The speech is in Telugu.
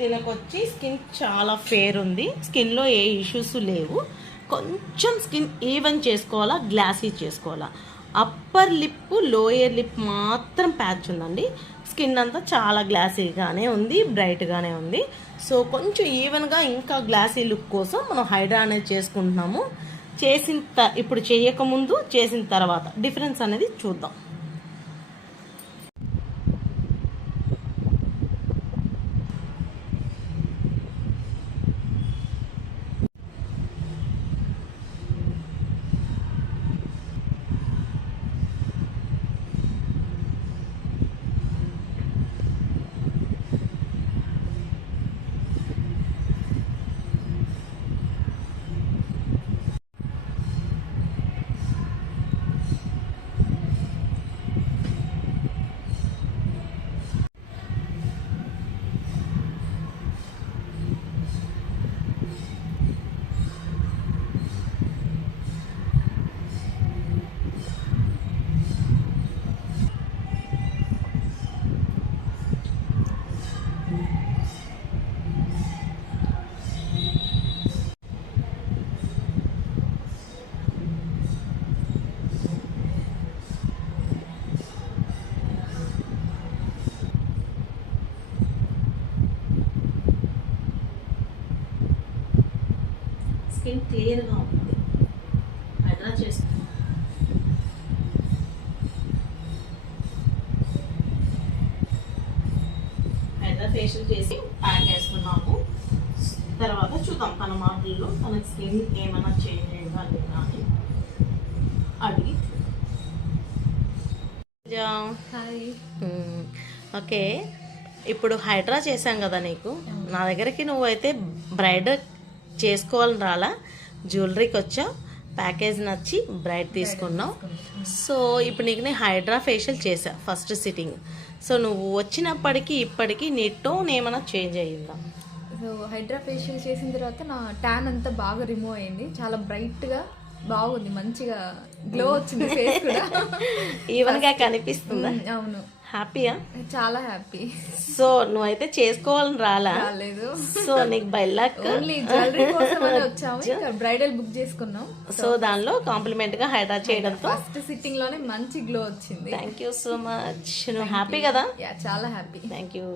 తినకొచ్చి స్కిన్ చాలా ఫేర్ ఉంది, స్కిన్లో ఏ ఇష్యూస్ లేవు. కొంచెం స్కిన్ ఈవెన్ చేసుకోవాలా, గ్లాసీ చేసుకోవాలా. అప్పర్ లిప్, లోయర్ లిప్ మాత్రం ప్యాచ్ ఉందండి. స్కిన్ అంతా చాలా గ్లాసీగానే ఉంది, బ్రైట్గానే ఉంది. సో కొంచెం ఈవెన్గా ఇంకా గ్లాసీ లుక్ కోసం మనం హైడ్రా అనేది చేసుకుంటున్నాము. ఇప్పుడు చేయకముందు చేసిన తర్వాత డిఫరెన్స్ అనేది చూద్దాం. స్కిన్ క్లియర్గా ఉంటుంది. హైడ్రా చేస్తుంది. హైడ్రా ఫేషియల్ చేసి ప్యాక్ వేస్తున్నాము. తర్వాత చూద్దాం తన మాటల్లో తన స్కిన్ ఏమైనా చేంజ్ అయిందా లేదా అని అడిగి. ఓకే, ఇప్పుడు హైడ్రా చేశాం కదా నీకు. నా దగ్గరికి నువ్వైతే బ్రైడ్ చేసుకోవాలని రాలా, జ్యువెలరీకి వచ్చావు, ప్యాకేజ్ నచ్చి బ్రైడ్ తీసుకున్నావు. సో ఇప్పుడు నీకు నేను హైడ్రా ఫేషియల్ చేసా ఫస్ట్ సిట్టింగ్. సో నువ్వు వచ్చినప్పటికీ ఇప్పటికీ నీ టోన్ ఏమైనా చేంజ్ అయ్యిందా? సో హైడ్రా ఫేషియల్ చేసిన తర్వాత నా ట్యాన్ అంతా బాగా రిమూవ్ అయింది, చాలా బ్రైట్గా బాగుంది, మంచిగా గ్లో వచ్చింది, ఫేస్ కూడా ఈవెన్గా కనిపిస్తుందా? అవును. హ్యాపీయా? చాలా హ్యాపీ. సో నువ్వైతే చేసుకోవాలని రాలేదు. సో నీకు బై లక్ ఓన్లీ జ్యువెలరీ కోసం వచ్చాము, ఇంకా బ్రైడల్ బుక్ చేసుకున్నాం. సో దానిలో కాంప్లిమెంట్ గా హైడ్రా చేయడంతో ఫస్ట్ సిట్టింగ్ లోనే మంచి గ్లో వచ్చింది. Thank you so much. నువ్వు హ్యాపీ కదా? చాలా హ్యాపీ. Thank you.